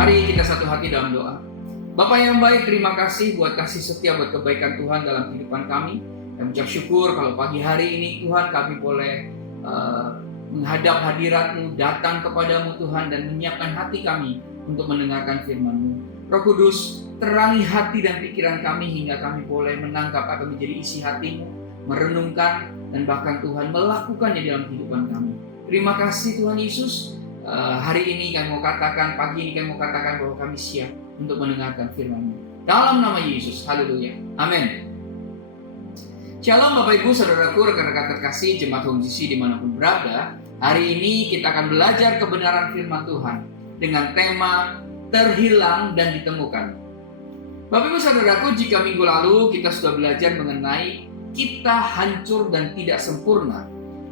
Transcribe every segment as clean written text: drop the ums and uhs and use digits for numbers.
Mari kita satu hati dalam doa. Bapa yang baik, terima kasih buat kasih setia, buat kebaikan Tuhan dalam kehidupan kami. Kami ucap syukur kalau pagi hari ini Tuhan kami boleh menghadap hadirat-Mu, datang kepadamu Tuhan, dan menyiapkan hati kami untuk mendengarkan firman-Mu. Roh Kudus, terangi hati dan pikiran kami hingga kami boleh menangkap apa menjadi isi hati-Mu, merenungkan, dan bahkan Tuhan melakukannya dalam kehidupan kami. Terima kasih Tuhan Yesus. Hari ini kami mau katakan, pagi ini kami mau katakan bahwa kami siap untuk mendengarkan firman-Mu. Dalam nama Yesus, haleluya, amin. Shalom Bapak Ibu, Saudaraku, rekan-rekan terkasih, jemaat Home GC dimanapun berada. Hari ini kita akan belajar kebenaran firman Tuhan dengan tema terhilang dan ditemukan. Bapak Ibu Saudaraku, jika minggu lalu kita sudah belajar mengenai kita hancur dan tidak sempurna,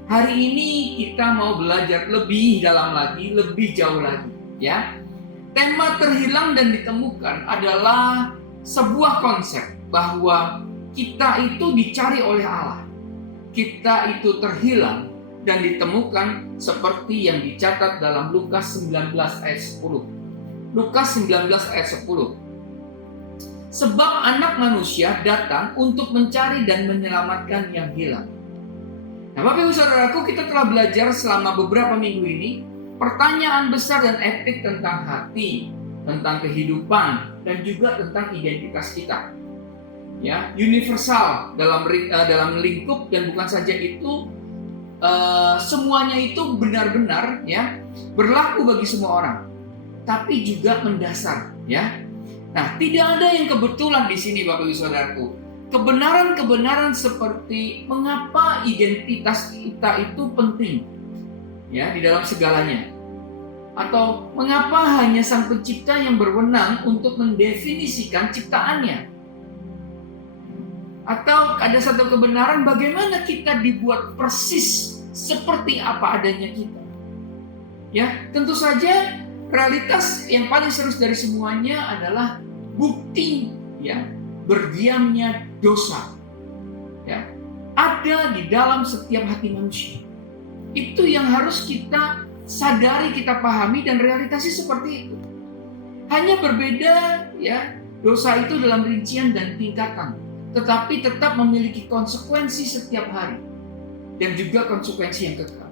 hari ini kita mau belajar lebih dalam lagi, lebih jauh lagi, ya. Tema terhilang dan ditemukan adalah sebuah konsep bahwa kita itu dicari oleh Allah. Kita itu terhilang dan ditemukan seperti yang dicatat dalam Lukas 19 ayat 10. Lukas 19 ayat 10. Sebab anak manusia datang untuk mencari dan menyelamatkan yang hilang. Nah, Bapak Ibu Saudaraku, kita telah belajar selama beberapa minggu ini pertanyaan besar dan etik tentang hati, tentang kehidupan, dan juga tentang identitas kita. Ya, universal dalam lingkup, dan bukan saja itu, semuanya itu benar-benar ya berlaku bagi semua orang, tapi juga mendasar, ya. Nah, tidak ada yang kebetulan di sini, Bapak Ibu Saudaraku. Kebenaran-kebenaran seperti mengapa identitas kita itu penting, ya, di dalam segalanya, atau mengapa hanya Sang Pencipta yang berwenang untuk mendefinisikan ciptaannya, atau ada satu kebenaran bagaimana kita dibuat persis seperti apa adanya kita. Ya, tentu saja realitas yang paling serius dari semuanya adalah bukti, ya, berdiamnya dosa, ya, ada di dalam setiap hati manusia. Itu yang harus kita sadari, kita pahami, dan realitasi seperti itu. Hanya berbeda, ya, dosa itu dalam rincian dan tingkatan, tetapi tetap memiliki konsekuensi setiap hari dan juga konsekuensi yang kekal.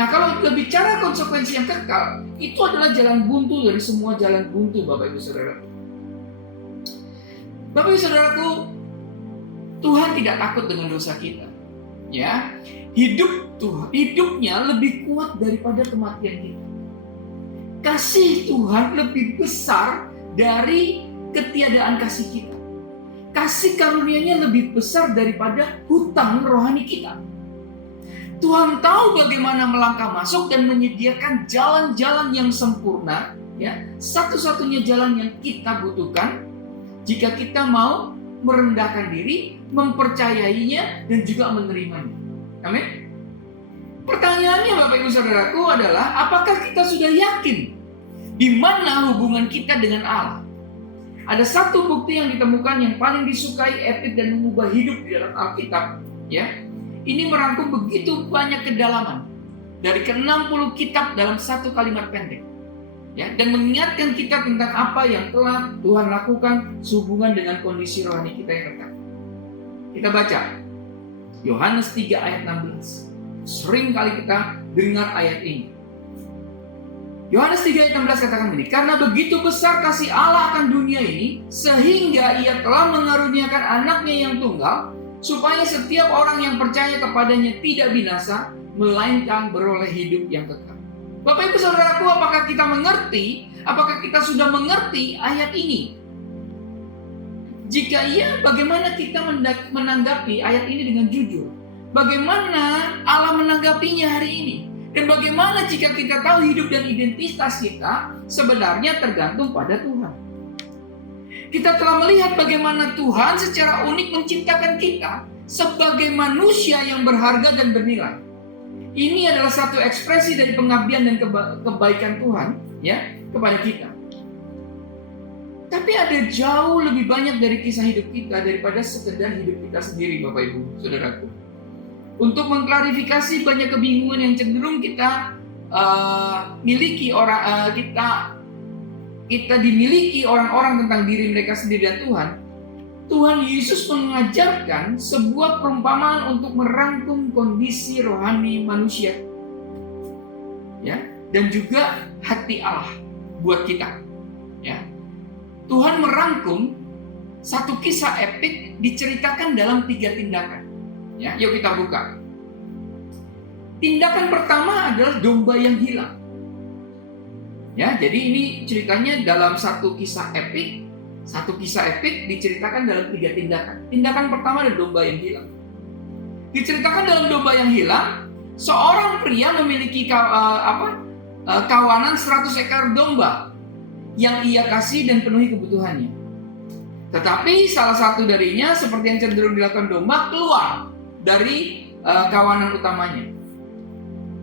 Nah, kalau kita bicara konsekuensi yang kekal, itu adalah jalan buntu dari semua jalan buntu, Bapak Ibu Saudara. Bapak Ibu Saudaraku, Tuhan tidak takut dengan dosa kita, ya. Hidupnya lebih kuat daripada kematian kita. Kasih Tuhan lebih besar dari ketiadaan kasih kita. Kasih karunia-Nya lebih besar daripada hutang rohani kita. Tuhan tahu bagaimana melangkah masuk dan menyediakan jalan-jalan yang sempurna, ya, satu-satunya jalan yang kita butuhkan jika kita mau merendahkan diri, mempercayainya, dan juga menerimanya. Amin. Pertanyaannya, Bapak Ibu Saudaraku, adalah apakah kita sudah yakin di mana hubungan kita dengan Allah? Ada satu bukti yang ditemukan yang paling disukai, epic, dan mengubah hidup di dalam Alkitab, ya. Ini merangkum begitu banyak kedalaman dari ke-60 kitab dalam satu kalimat pendek, ya, dan mengingatkan kita tentang apa yang telah Tuhan lakukan sehubungan dengan kondisi rohani kita yang rekat. Kita baca Yohanes 3 ayat 16. Sering kali kita dengar ayat ini. Yohanes 3 ayat 16 katakan begini, karena begitu besar kasih Allah akan dunia ini, sehingga Ia telah mengaruniakan anaknya yang tunggal, supaya setiap orang yang percaya kepadanya tidak binasa, melainkan beroleh hidup yang kekal. Bapak Ibu Saudaraku, apakah kita mengerti? Apakah kita sudah mengerti ayat ini? Jika iya, bagaimana kita menanggapi ayat ini dengan jujur? Bagaimana Allah menanggapinya hari ini? Dan bagaimana jika kita tahu hidup dan identitas kita sebenarnya tergantung pada Tuhan? Kita telah melihat bagaimana Tuhan secara unik menciptakan kita sebagai manusia yang berharga dan bernilai. Ini adalah satu ekspresi dari pengabdian dan kebaikan Tuhan, ya, kepada kita. Tapi ada jauh lebih banyak dari kisah hidup kita daripada sekedar hidup kita sendiri, Bapak Ibu Saudaraku. Untuk mengklarifikasi banyak kebingungan yang cenderung kita miliki, kita kita dimiliki orang-orang tentang diri mereka sendiri dan Tuhan, Tuhan Yesus mengajarkan sebuah perumpamaan untuk merangkum kondisi rohani manusia, ya, dan juga hati Allah buat kita, ya. Tuhan merangkum satu kisah epik diceritakan dalam 3 tindakan, ya. Yuk kita buka. Tindakan pertama adalah domba yang hilang. Ya, jadi ini ceritanya dalam satu kisah epik. Satu kisah epik diceritakan dalam 3 tindakan. Tindakan pertama adalah domba yang hilang. Diceritakan dalam domba yang hilang, seorang pria memiliki kawanan 100 ekor domba yang ia kasih dan penuhi kebutuhannya. Tetapi salah satu darinya, seperti yang cenderung dilakukan domba, keluar dari kawanan utamanya.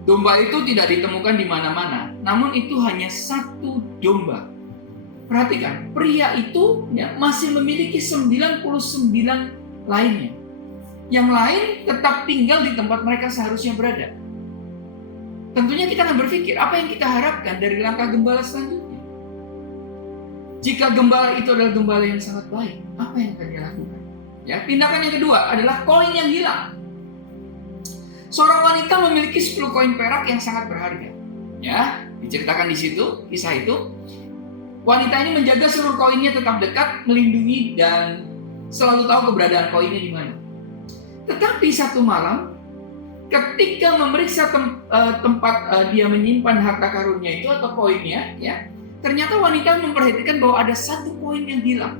Domba itu tidak ditemukan di mana-mana, namun itu hanya 1 domba. Perhatikan, pria itu masih memiliki 99 lainnya. Yang lain tetap tinggal di tempat mereka seharusnya berada. Tentunya kita akan berpikir, apa yang kita harapkan dari langkah gembala selanjutnya? Jika gembala itu adalah gembala yang sangat baik, apa yang akan dia lakukan? Ya, tindakan yang kedua adalah koin yang hilang. Seorang wanita memiliki 10 koin perak yang sangat berharga. Ya, diceritakan di situ, kisah itu. Wanita ini menjaga seluruh koinnya tetap dekat, melindungi dan selalu tahu keberadaan koinnya di mana. Tetapi satu malam, ketika memeriksa tempat dia menyimpan harta karunnya itu atau koinnya, ya, ternyata wanita memperhatikan bahwa ada 1 koin yang hilang.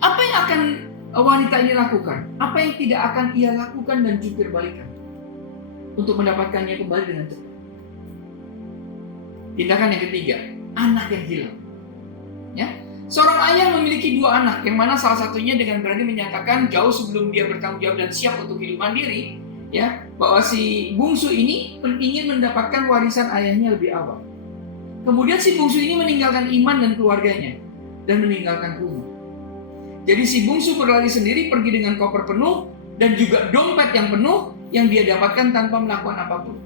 Apa yang akan wanita ini lakukan? Apa yang tidak akan ia lakukan dan jungkir balikan untuk mendapatkannya kembali dengan cepat? Tindakan yang ketiga, anak yang hilang. Ya, seorang ayah memiliki 2 anak, yang mana salah satunya dengan berani menyatakan jauh sebelum dia bertanggung jawab dan siap untuk hidup mandiri, ya, bahwa si bungsu ini ingin mendapatkan warisan ayahnya lebih awal. Kemudian si bungsu ini meninggalkan iman dan keluarganya dan meninggalkan rumah. Jadi si bungsu berlari sendiri pergi dengan koper penuh dan juga dompet yang penuh yang dia dapatkan tanpa melakukan apapun.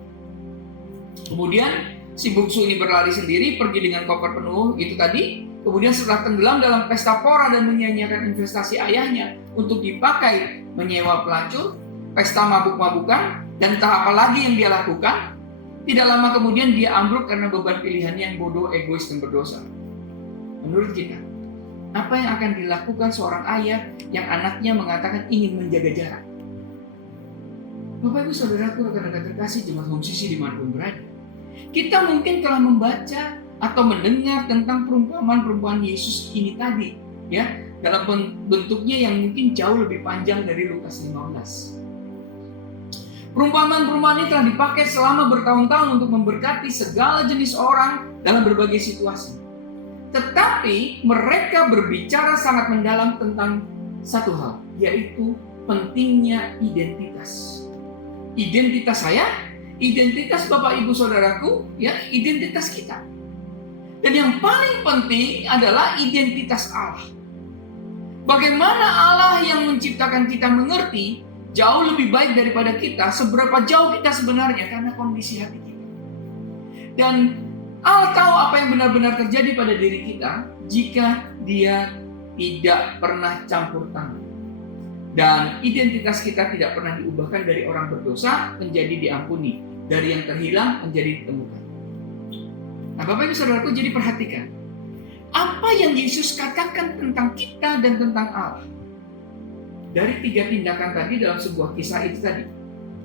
Kemudian si bungsu ini berlari sendiri pergi dengan koper penuh itu tadi. Kemudian setelah tenggelam dalam pesta pora dan menyia-nyiakan investasi ayahnya untuk dipakai menyewa pelacur, pesta mabuk-mabukan, dan entah apa lagi yang dia lakukan, tidak lama kemudian dia ambruk karena beban pilihannya yang bodoh, egois, dan berdosa. Menurut kita, apa yang akan dilakukan seorang ayah yang anaknya mengatakan ingin menjaga jarak? Bapak Ibu Saudaraku, rekan-rekan terkasih jemaat Home Sisi dimanapun berada, kita mungkin telah membaca atau mendengar tentang perumpamaan Yesus ini tadi, ya, dalam bentuknya yang mungkin jauh lebih panjang dari Lukas 15. Perumpamaan ini telah dipakai selama bertahun-tahun untuk memberkati segala jenis orang dalam berbagai situasi. Tetapi mereka berbicara sangat mendalam tentang satu hal, yaitu pentingnya identitas. Identitas saya, identitas Bapak Ibu Saudaraku, ya, identitas kita. Dan yang paling penting adalah identitas Allah. Bagaimana Allah yang menciptakan kita mengerti jauh lebih baik daripada kita, seberapa jauh kita sebenarnya karena kondisi hati kita. Dan Allah tahu apa yang benar-benar terjadi pada diri kita jika Dia tidak pernah campur tangan. Dan identitas kita tidak pernah diubahkan dari orang berdosa menjadi diampuni, dari yang terhilang menjadi ditemukan. Nah, Bapak Ibu Saudaraku, jadi perhatikan apa yang Yesus katakan tentang kita dan tentang Allah dari 3 tindakan tadi dalam sebuah kisah itu tadi.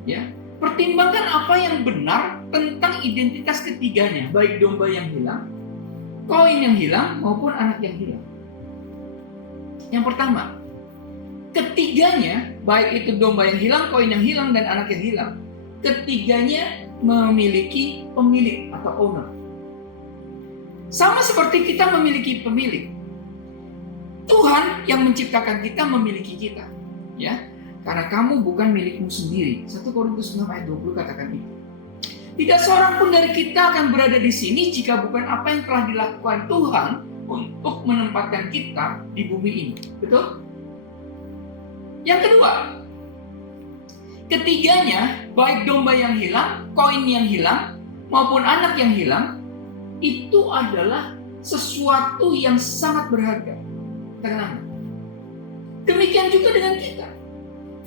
Ya, pertimbangkan apa yang benar tentang identitas ketiganya, baik domba yang hilang, koin yang hilang, maupun anak yang hilang. Yang pertama, ketiganya, baik itu domba yang hilang, koin yang hilang, dan anak yang hilang, ketiganya memiliki pemilik atau owner. Sama seperti kita memiliki pemilik. Tuhan yang menciptakan kita memiliki kita. Ya, karena kamu bukan milikmu sendiri. 1 Korintus 6 ayat 20 katakan itu. Tidak seorang pun dari kita akan berada di sini jika bukan apa yang telah dilakukan Tuhan untuk menempatkan kita di bumi ini. Betul? Yang kedua, ketiganya, baik domba yang hilang, koin yang hilang, maupun anak yang hilang, itu adalah sesuatu yang sangat berharga. Katakan, demikian juga dengan kita.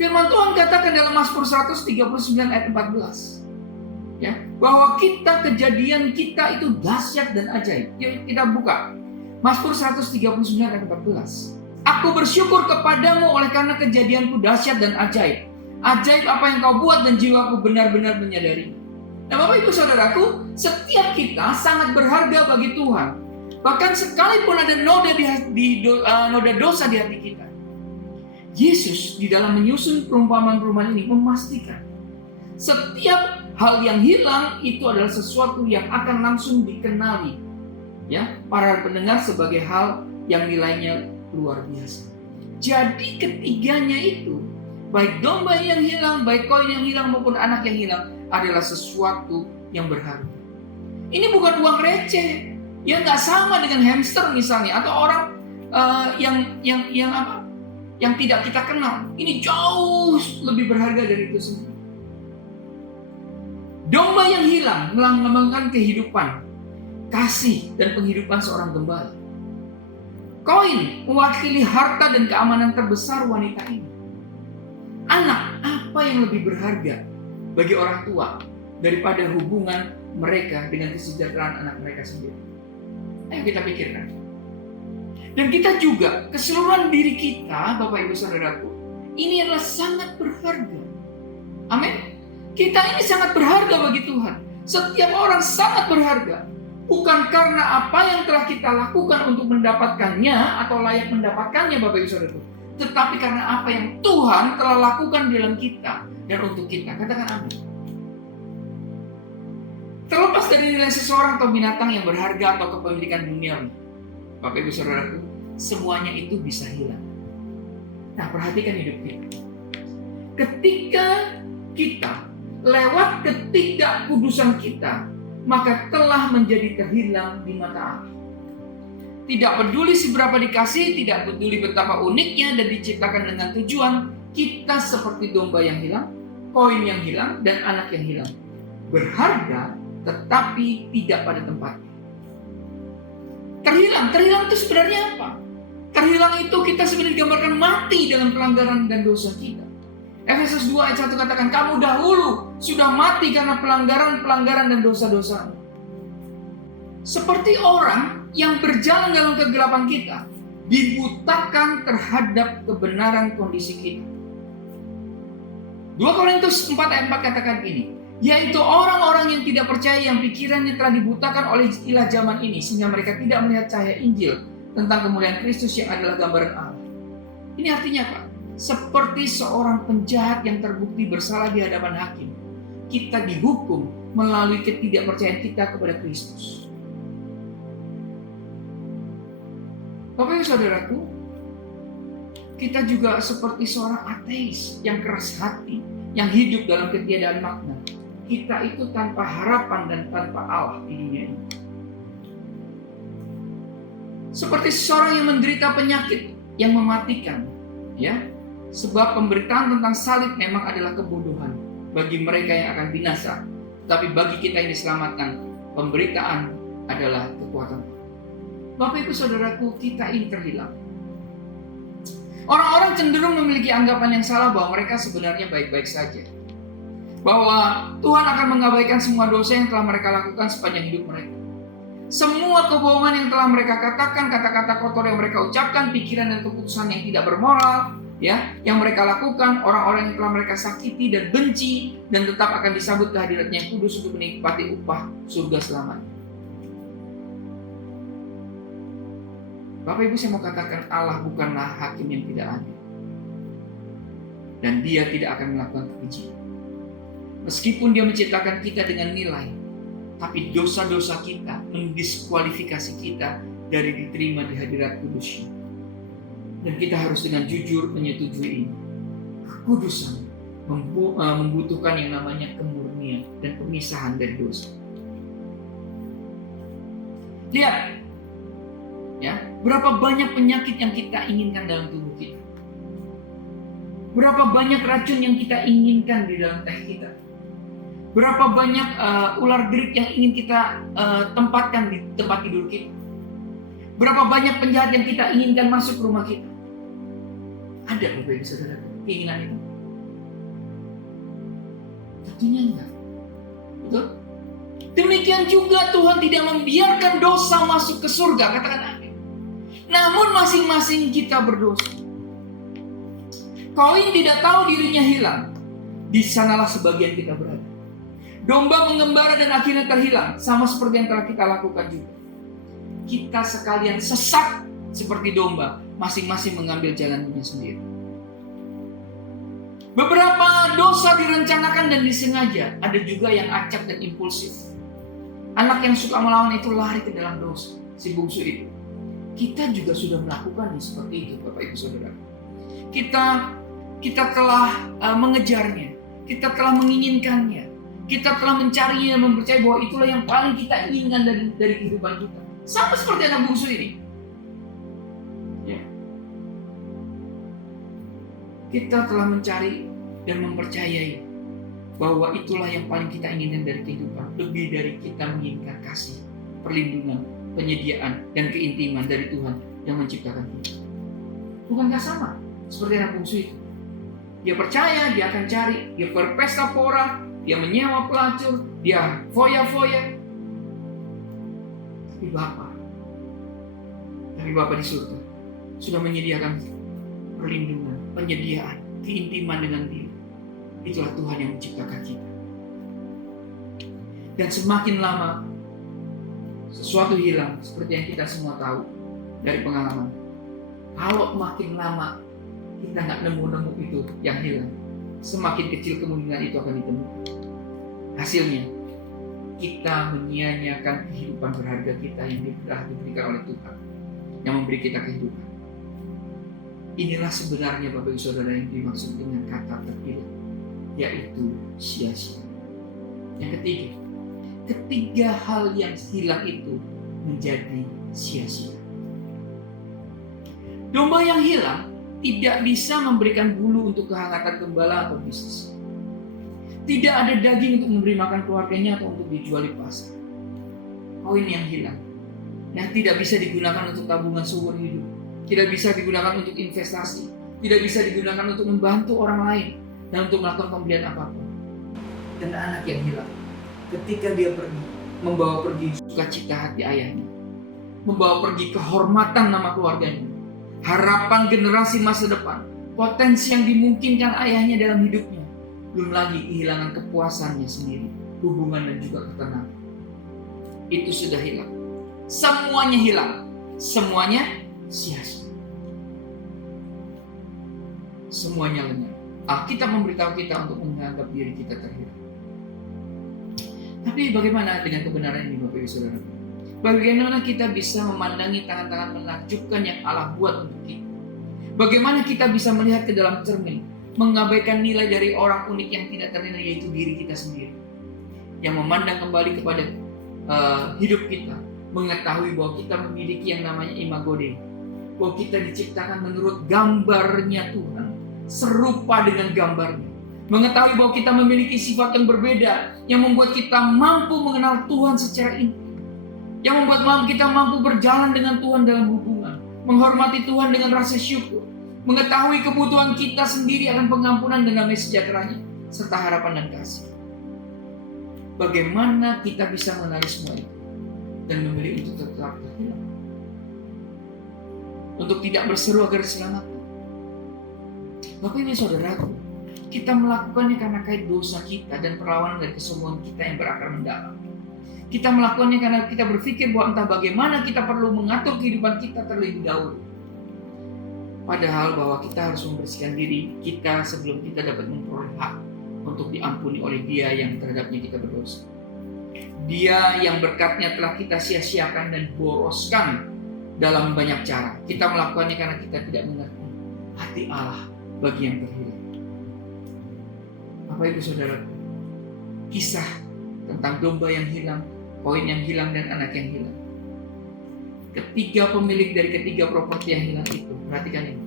Firman Tuhan katakan dalam Mazmur 139 ayat 14, ya, bahwa kejadian kita itu dahsyat dan ajaib. Yuk kita buka Mazmur 139 ayat 14. Aku bersyukur kepadamu oleh karena kejadianku dahsyat dan ajaib. Ajaib apa yang kau buat dan jiwaku benar-benar menyadari. Nah, Bapak Ibu Saudaraku, setiap kita sangat berharga bagi Tuhan. Bahkan sekalipun ada noda dosa di hati kita, Yesus di dalam menyusun perumpamaan-perumpamaan ini memastikan setiap hal yang hilang itu adalah sesuatu yang akan langsung dikenali, ya, para pendengar sebagai hal yang nilainya luar biasa. Jadi ketiganya itu, baik domba yang hilang, baik koin yang hilang maupun anak yang hilang, adalah sesuatu yang berharga. Ini bukan uang receh, ya nggak sama dengan hamster misalnya, atau orang yang tidak kita kenal. Ini jauh lebih berharga dari itu semua. Domba yang hilang melambangkan kehidupan, kasih, dan penghidupan seorang gembala. Koin mewakili harta dan keamanan terbesar wanita ini. Anak, apa yang lebih berharga bagi orang tua daripada hubungan mereka dengan kesejahteraan anak mereka sendiri? Ayo kita pikirkan. Dan kita juga, keseluruhan diri kita, Bapak Ibu Saudaraku, ini adalah sangat berharga. Amin. Kita ini sangat berharga bagi Tuhan. Setiap orang sangat berharga. Bukan karena apa yang telah kita lakukan untuk mendapatkannya atau layak mendapatkannya, Bapak Ibu Saudaraku, tetapi karena apa yang Tuhan telah lakukan di dalam kita dan untuk kita. Katakan amin. Terlepas dari nilai seseorang atau binatang yang berharga atau kepemilikan duniawi, Bapak Ibu Saudaraku, semuanya itu bisa hilang. Nah, perhatikan hidup kita. Ketika kita lewat ketidakkudusan kita, maka telah menjadi terhilang di mata Allah. Tidak peduli seberapa dikasih, tidak peduli betapa uniknya dan diciptakan dengan tujuan, kita seperti domba yang hilang, koin yang hilang, dan anak yang hilang. Berharga, tetapi tidak pada tempatnya. Terhilang itu sebenarnya apa? Terhilang itu kita sebenarnya digambarkan mati dalam pelanggaran dan dosa kita. Efesus 2 ayat 1 katakan, kamu dahulu sudah mati karena pelanggaran dan dosa-dosa. Seperti orang yang berjalan dalam kegelapan kita, dibutakan terhadap kebenaran kondisi kita. 2 Korintus 4 ayat 4 katakan ini, yaitu orang-orang yang tidak percaya yang pikirannya telah dibutakan oleh istilah zaman ini, sehingga mereka tidak melihat cahaya Injil tentang kemuliaan Kristus yang adalah gambaran Allah. Ini artinya apa? Seperti seorang penjahat yang terbukti bersalah di hadapan hakim, kita dihukum melalui ketidakpercayaan kita kepada Kristus. Bapak Ibu Saudaraku, kita juga seperti seorang ateis yang keras hati, yang hidup dalam ketiadaan makna. Kita itu tanpa harapan dan tanpa Allah di dunia ini. Seperti seorang yang menderita penyakit yang mematikan, ya. Sebab pemberitaan tentang salib memang adalah kebodohan bagi mereka yang akan binasa. Tapi bagi kita yang diselamatkan, pemberitaan adalah kekuatan. Bapak Ibu Saudaraku, kita ini terhilang. Orang-orang cenderung memiliki anggapan yang salah bahwa mereka sebenarnya baik-baik saja. Bahwa Tuhan akan mengabaikan semua dosa yang telah mereka lakukan sepanjang hidup mereka. Semua kebohongan yang telah mereka katakan, kata-kata kotor yang mereka ucapkan, pikiran dan keputusan yang tidak bermoral, ya, yang mereka lakukan, orang-orang yang telah mereka sakiti dan benci, dan tetap akan disambut kehadiratnya yang kudus untuk menikmati upah surga selamanya. Bapak Ibu, saya mau katakan, Allah bukanlah hakim yang tidak adil, dan Dia tidak akan melakukan kekejian. Meskipun Dia menciptakan kita dengan nilai, tapi dosa-dosa kita mendiskualifikasi kita dari diterima di hadirat kudus-Nya. Dan kita harus dengan jujur menyetujui ini. Kekudusan membutuhkan yang namanya kemurnian dan pemisahan dari dosa. Lihat, ya, berapa banyak penyakit yang kita inginkan dalam tubuh kita. Berapa banyak racun yang kita inginkan di dalam teh kita. Berapa banyak ular gerik yang ingin kita tempatkan di tempat tidur kita. Berapa banyak penjahat yang kita inginkan masuk ke rumah kita? Ada Bapak Ibu Saudara keinginan itu? Tentunya enggak. Betul? Demikian juga Tuhan tidak membiarkan dosa masuk ke surga. Katakan amin. Namun masing-masing kita berdosa. Koin tidak tahu dirinya hilang. Di sanalah sebagian kita berada. Domba mengembara dan akhirnya terhilang. Sama seperti yang telah kita lakukan juga. Kita sekalian sesat seperti domba. Masing-masing mengambil jalannya sendiri. Beberapa dosa direncanakan dan disengaja. Ada juga yang acak dan impulsif. Anak yang suka melawan itu lari ke dalam dosa. Si bungsu itu. Kita juga sudah melakukannya seperti itu Bapak Ibu Saudara. Kita telah mengejarnya. Kita telah menginginkannya. Kita telah mencarinya dan mempercayai bahwa itulah yang paling kita inginkan dari kehidupan kita. Sama seperti anak bungsu ini. Ya. Kita telah mencari dan mempercayai bahwa itulah yang paling kita inginkan dari kehidupan. Lebih dari kita menginginkan kasih, perlindungan, penyediaan, dan keintiman dari Tuhan yang menciptakan kita. Bukankah sama seperti anak bungsu itu? Dia percaya, dia akan cari, dia berpesta pora, dia menyewa pelacur, dia foya-foya. Tapi Bapa di surga sudah menyediakan perlindungan, penyediaan, keintiman dengan Dia. Itulah Tuhan yang menciptakan kita. Dan semakin lama sesuatu hilang, seperti yang kita semua tahu dari pengalaman. Kalau makin lama kita nggak nemu-nemu itu yang hilang, semakin kecil kemungkinan itu akan ditemukan. Hasilnya, kita menyia-nyiakan kehidupan berharga kita yang telah diberikan oleh Tuhan, yang memberi kita kehidupan. Inilah sebenarnya Bapak Ibu Saudara yang dimaksud dengan kata terpilih, yaitu sia-sia. Yang ketiga hal yang hilang itu menjadi sia-sia. Domba yang hilang tidak bisa memberikan bulu untuk kehangatan gembala atau bisnis. Tidak ada daging untuk memberi makan keluarganya atau untuk dijual di pasar. Koin yang hilang, yang tidak bisa digunakan untuk tabungan seumur hidup, tidak bisa digunakan untuk investasi, tidak bisa digunakan untuk membantu orang lain, dan untuk melakukan pembelian apapun. Dan anak yang hilang, ketika dia pergi, membawa pergi sukacita hati ayahnya, membawa pergi kehormatan nama keluarganya, harapan generasi masa depan, potensi yang dimungkinkan ayahnya dalam hidupnya, belum lagi kehilangan kepuasannya sendiri, hubungan dan juga ketenangan. Itu sudah hilang. Semuanya hilang. Semuanya sia-sia. Semuanya lenyap. Alkitab memberitahu kita untuk menganggap diri kita terhilang. Tapi bagaimana dengan kebenaran ini Bapak Ibu Saudara? Bagaimana kita bisa memandangi tangan-tangan menakjubkan yang Allah buat untuk kita? Bagaimana kita bisa melihat ke dalam cermin, mengabaikan nilai dari orang unik yang tidak ternilai, yaitu diri kita sendiri, yang memandang kembali kepada hidup kita, mengetahui bahwa kita memiliki yang namanya imago Dei, bahwa kita diciptakan menurut gambarnya Tuhan, serupa dengan gambarnya, mengetahui bahwa kita memiliki sifat yang berbeda, yang membuat kita mampu mengenal Tuhan secara intim, yang membuat kita mampu berjalan dengan Tuhan dalam hubungan, menghormati Tuhan dengan rasa syukur, mengetahui kebutuhan kita sendiri akan pengampunan dan damai sejahteranya, serta harapan dan kasih. Bagaimana kita bisa mengenali semua itu dan memilih untuk tetap terhilang, untuk tidak berseru agar diselamatkan? Bapak Ibu Saudaraku, kita melakukannya karena kait dosa kita dan perlawanan dari kesombongan kita yang berakar mendalam. Kita melakukannya karena kita berpikir bahwa entah bagaimana kita perlu mengatur kehidupan kita terlebih dahulu. Padahal bahwa kita harus membersihkan diri kita sebelum kita dapat memperoleh hak untuk diampuni oleh Dia yang terhadapnya kita berdosa. Dia yang berkatnya telah kita sia-siakan dan boroskan dalam banyak cara. Kita melakukannya karena kita tidak mengerti hati Allah bagi yang terhilang. Bapak Ibu Saudara, kisah tentang domba yang hilang, koin yang hilang, dan anak yang hilang. Ketiga pemilik dari ketiga properti yang hilang itu, perhatikan ini.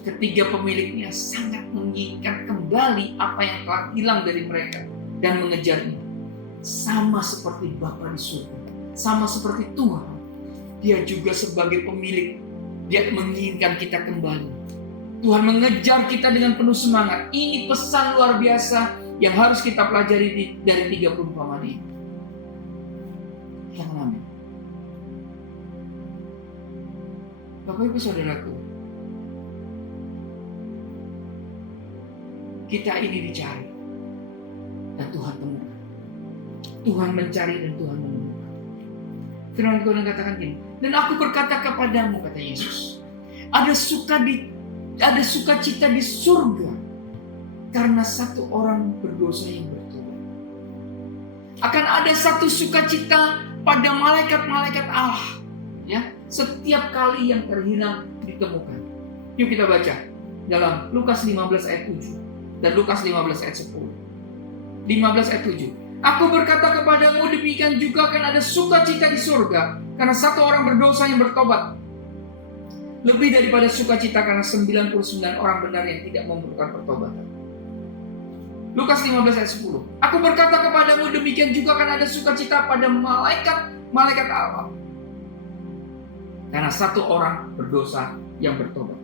Ketiga pemiliknya sangat menginginkan kembali apa yang telah hilang dari mereka dan mengejarnya. Sama seperti Bapa di surga, sama seperti Tuhan. Dia juga sebagai pemilik. Dia menginginkan kita kembali. Tuhan mengejar kita dengan penuh semangat. Ini pesan luar biasa yang harus kita pelajari dari 3 perumpamaan ini. Yang amin. Bapak Ibu Saudaraku, kita ini dicari dan Tuhan temukan. Tuhan mencari dan Tuhan menemukan. Firman Tuhan katakan gini, dan aku berkata kepadamu, kata Yesus, ada sukacita di surga karena satu orang berdosa yang bertobat. Akan ada satu sukacita pada malaikat-malaikat Allah, ya, setiap kali yang terhilang ditemukan. Yuk kita baca dalam Lukas 15 ayat 7 dan Lukas 15 ayat 10. 15 ayat 7. Aku berkata kepadamu, demikian juga akan ada sukacita di surga karena satu orang berdosa yang bertobat, lebih daripada sukacita karena 99 orang benar yang tidak memerlukan pertobatan. Lukas 15 ayat 10. Aku berkata kepadamu, demikian juga akan ada sukacita pada malaikat Allah karena satu orang berdosa yang bertobat.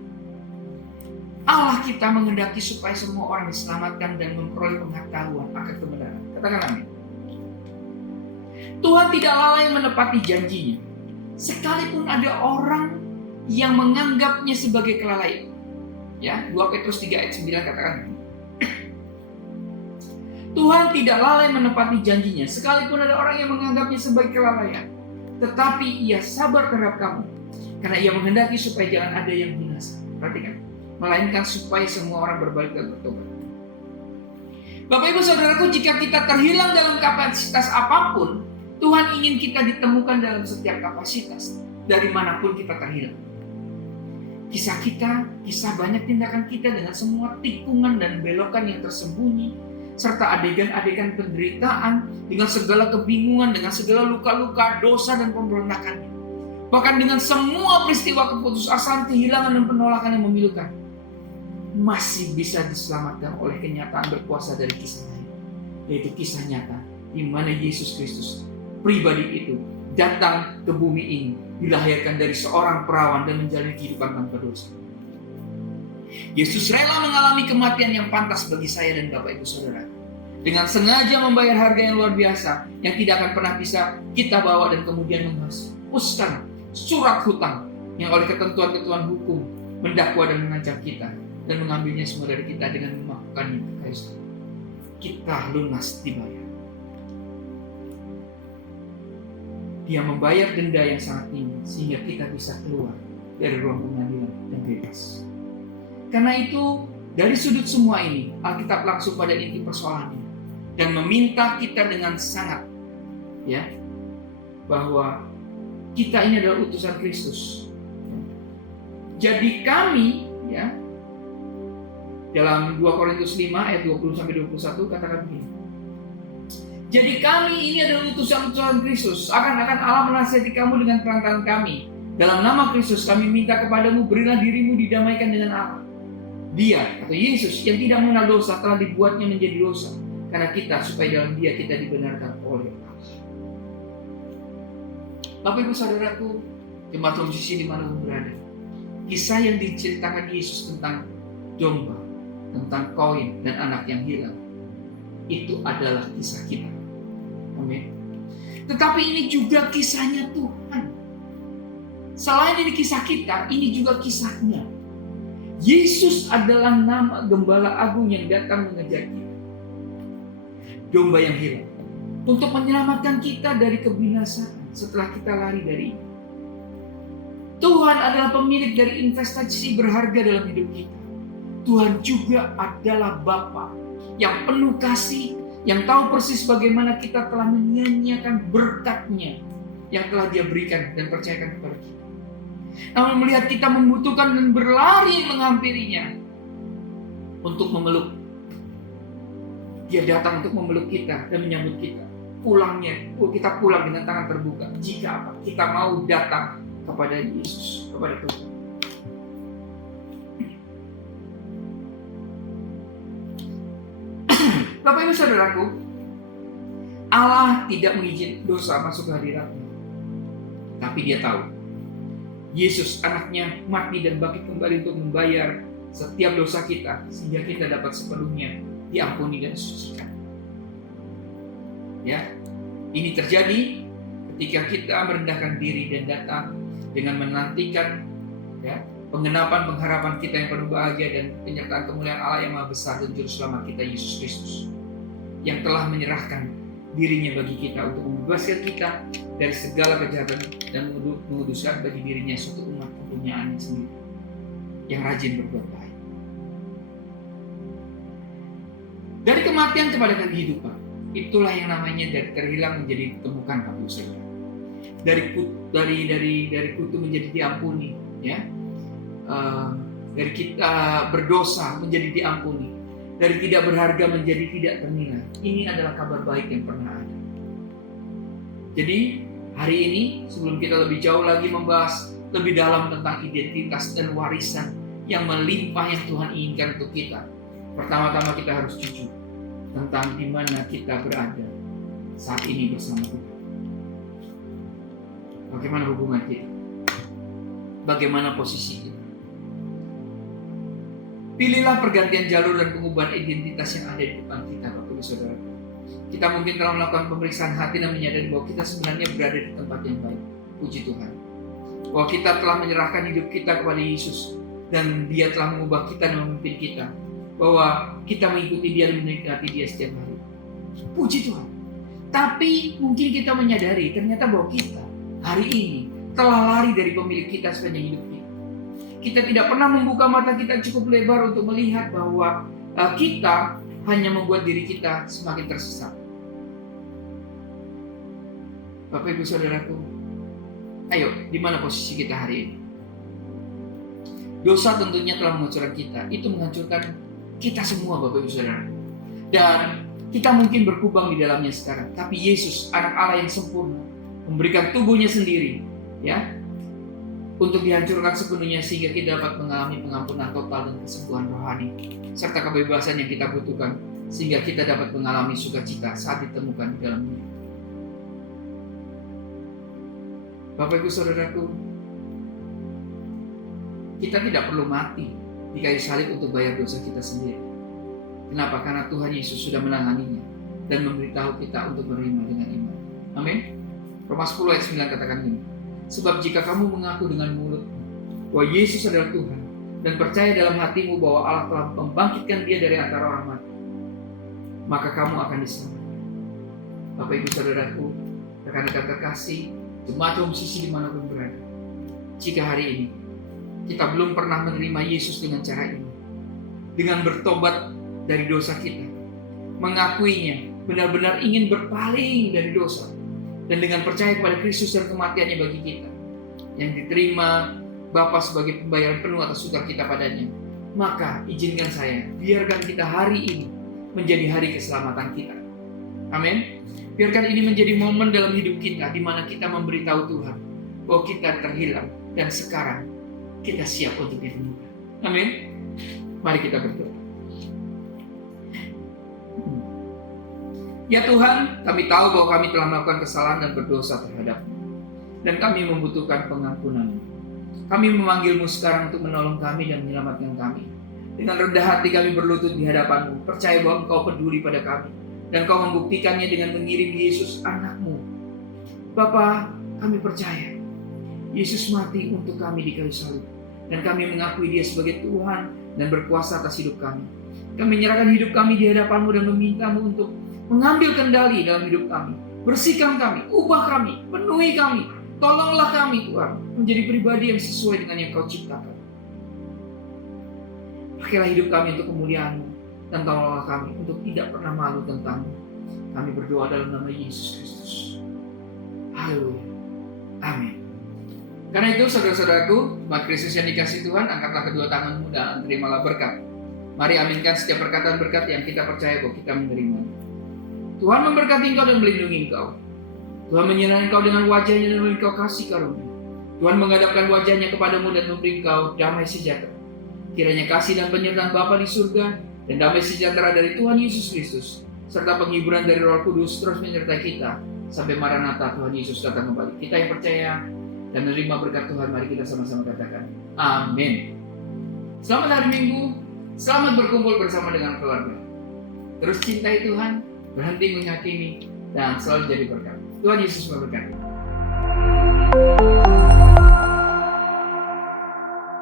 Allah kita menghendaki supaya semua orang diselamatkan dan memperoleh pengetahuan akan kebenaran. Katakan amin. Tuhan tidak lalai menepati janjinya, sekalipun ada orang yang menganggapnya sebagai kelalaian. Ya, 2 Petrus 3 ayat 9 katakan. Tuhan tidak lalai menepati janjinya, sekalipun ada orang yang menganggapnya sebagai kelalaian. Tetapi Ia sabar terhadap kamu, karena Ia menghendaki supaya jangan ada yang binasa. Perhatikan, melainkan supaya semua orang berbalik dan bertobat. Bapak Ibu Saudaraku, jika kita terhilang dalam kapasitas apapun, Tuhan ingin kita ditemukan dalam setiap kapasitas, dari manapun kita terhilang. Kisah kita, kisah banyak tindakan kita dengan semua tikungan dan belokan yang tersembunyi, serta adegan-adegan penderitaan, dengan segala kebingungan, dengan segala luka-luka, dosa dan pemberontakannya. Bahkan dengan semua peristiwa keputusasaan, kehilangan dan penolakan yang memilukan, masih bisa diselamatkan oleh kenyataan berkuasa dari kisah lain, yaitu kisah nyata di mana Yesus Kristus pribadi itu datang ke bumi ini, dilahirkan dari seorang perawan dan menjalani kehidupan tanpa dosa. Yesus rela mengalami kematian yang pantas bagi saya dan Bapak Ibu Saudara, dengan sengaja membayar harga yang luar biasa yang tidak akan pernah bisa kita bawa, dan kemudian menghapuskan surat hutang yang oleh ketentuan-ketentuan hukum mendakwa dan mengancam kita, dan mengambilnya semua dari kita dengan melakukannya ke kayu salib. Kita lunas dibayar. Dia membayar denda yang sangat tinggi sehingga kita bisa keluar dari ruang pengadilan dan bebas. Karena itu, dari sudut semua ini, Alkitab langsung pada inti persoalan ini dan meminta kita dengan sangat, ya, bahwa kita ini adalah utusan Kristus. Jadi kami, ya, dalam 2 Korintus 5 ayat 20-21 katakan begini. Jadi kami ini adalah utusan-utusan Kristus. Akan-akan Allah menasihati kamu dengan perantaraan kami. Dalam nama Kristus kami minta kepadamu, berilah dirimu didamaikan dengan Allah. Dia atau Yesus yang tidak mengenal dosa telah dibuatnya menjadi dosa karena kita, supaya dalam Dia kita dibenarkan oleh Allah. Bapak Ibu Saudaraku, jemaat musisi dimanapun berada, kisah yang diceritakan Yesus tentang domba, tentang koin dan anak yang hilang, itu adalah kisah kita. Amin. Tetapi ini juga kisahnya Tuhan. Selain ini kisah kita, ini juga kisahnya. Yesus adalah nama Gembala Agung yang datang mengejar kita, domba yang hilang, untuk menyelamatkan kita dari kebinasaan setelah kita lari dari itu. Tuhan adalah pemilik dari investasi berharga dalam hidup kita. Tuhan juga adalah Bapa yang penuh kasih, yang tahu persis bagaimana kita telah menyia-nyiakan berkat-Nya yang telah Dia berikan dan percayakan kepada kita. Namun melihat kita membutuhkan dan berlari menghampirinya untuk memeluk, Dia datang untuk memeluk kita dan menyambut kita. Kita pulang dengan tangan terbuka. Jika apa? Kita mau datang kepada Yesus, kepada Tuhan. Bapak Ibu Saudaraku, Allah tidak mengizinkan dosa masuk ke hadirat-Nya. Tapi Dia tahu Yesus anaknya mati dan bangkit kembali untuk membayar setiap dosa kita, sehingga kita dapat sepenuhnya diampuni dan disucikan. Ya, ini terjadi ketika kita merendahkan diri dan datang dengan menantikan penggenapan pengharapan kita yang penuh bahagia dan penyertaan kemuliaan Allah yang Maha Besar dan Juru Selamat kita Yesus Kristus, yang telah menyerahkan dirinya bagi kita untuk membebaskan kita dari segala kejahatan dan menguduskan bagi dirinya suatu umat kepunyaannya sendiri yang rajin berbuat baik. Dari kematian kepada kehidupan, itulah yang namanya dari terhilang menjadi ditemukan, Bapak Saudara. Dari kutu menjadi diampuni, ya. Dari kita berdosa menjadi diampuni, dari tidak berharga menjadi tidak ternilai. Ini adalah kabar baik yang pernah ada. Jadi hari ini sebelum kita lebih jauh lagi membahas lebih dalam tentang identitas dan warisan yang melimpah yang Tuhan inginkan untuk kita, pertama-tama kita harus jujur tentang di mana kita berada saat ini bersama Tuhan. Bagaimana hubungan kita? Bagaimana posisi kita? Pilihlah pergantian jalur dan pengubahan identitas yang ada di depan kita, Bapak Ibu Saudara. Kita mungkin telah melakukan pemeriksaan hati dan menyadari bahwa kita sebenarnya berada di tempat yang baik. Puji Tuhan. Bahwa kita telah menyerahkan hidup kita kepada Yesus dan Dia telah mengubah kita dan memimpin kita. Bahwa kita mengikuti Dia dan menikmati Dia setiap hari. Puji Tuhan. Tapi mungkin kita menyadari ternyata bahwa kita hari ini telah lari dari pemilik kita sepanjang hidup kita. Kita tidak pernah membuka mata kita cukup lebar untuk melihat bahwa kita hanya membuat diri kita semakin tersesat. Bapak Ibu Saudaraku, ayo, di mana posisi kita hari ini? Dosa tentunya telah menghancurkan kita. Itu menghancurkan kita semua, Bapak Ibu Saudara. Dan kita mungkin berkubang di dalamnya sekarang. Tapi Yesus, anak Allah yang sempurna, memberikan tubuhnya sendiri, ya, untuk dihancurkan sepenuhnya sehingga kita dapat mengalami pengampunan total dan kesembuhan rohani serta kebebasan yang kita butuhkan sehingga kita dapat mengalami sukacita saat ditemukan di dalamnya. Bapak Ibu Saudaraku, kita tidak perlu mati di kayu salib untuk bayar dosa kita sendiri. Kenapa? Karena Tuhan Yesus sudah menanganinya dan memberitahu kita untuk menerima dengan iman. Amin. Roma 10 ayat 9 katakan ini. Sebab jika kamu mengaku dengan mulutmu bahwa Yesus adalah Tuhan dan percaya dalam hatimu bahwa Allah telah membangkitkan Dia dari antara orang mati, maka kamu akan diselamatkan. Bapak Ibu Saudaraku, rekan-rekan terkasih, jemaat Room Sisi dimanapun berada, jika hari ini kita belum pernah menerima Yesus dengan cara ini, dengan bertobat dari dosa kita, mengakuinya, benar-benar ingin berpaling dari dosa, dan dengan percaya kepada Kristus dan kematiannya bagi kita, yang diterima Bapa sebagai pembayaran penuh atas hutang kita padanya, maka izinkan saya, biarkan kita hari ini menjadi hari keselamatan kita. Amin. Biarkan ini menjadi momen dalam hidup kita di mana kita memberitahu Tuhan bahwa kita terhilang dan sekarang kita siap untuk ditemukan. Amin. Mari kita berdoa. Ya Tuhan, kami tahu bahwa kami telah melakukan kesalahan dan berdosa terhadap-Mu, dan kami membutuhkan pengampunan. Kami memanggil-Mu sekarang untuk menolong kami dan menyelamatkan kami. Dengan rendah hati kami berlutut di hadapan-Mu, percaya bahwa Engkau peduli pada kami, dan Engkau membuktikannya dengan mengirim Yesus anak-Mu. Bapa, kami percaya Yesus mati untuk kami di kayu salib, dan kami mengakui Dia sebagai Tuhan dan berkuasa atas hidup kami. Kami menyerahkan hidup kami di hadapan-Mu dan meminta-Mu untuk mengambil kendali dalam hidup kami. Bersihkan kami, ubah kami, penuhi kami. Tolonglah kami Tuhan menjadi pribadi yang sesuai dengan yang Kau ciptakan. Pakailah hidup kami untuk kemuliaan-Mu, dan tolonglah kami untuk tidak pernah malu tentang-Mu. Kami berdoa dalam nama Yesus Kristus. Haleluya. Amin. Karena itu saudara-saudaraku, umat Kristus yang dikasihi Tuhan, angkatlah kedua tanganmu dan terimalah berkat. Mari aminkan setiap perkataan berkat yang kita percaya bahwa kita menerimanya. Tuhan memberkati engkau dan melindungi engkau. Tuhan menyertai engkau dengan wajah-Nya dan memberi engkau kasih karunia. Tuhan menghadapkan wajah-Nya kepadamu dan memberi engkau damai sejahtera. Kiranya kasih dan penyertaan Bapa di surga dan damai sejahtera dari Tuhan Yesus Kristus serta penghiburan dari Roh Kudus terus menyertai kita sampai Maranatha Tuhan Yesus datang kembali. Kita yang percaya dan menerima berkat Tuhan. Mari kita sama-sama katakan amin. Selamat hari Minggu, selamat berkumpul bersama dengan keluarga. Terus cintai Tuhan, berhenti menghakimi, dan selalu jadi berkat. Tuhan Yesus memberkati.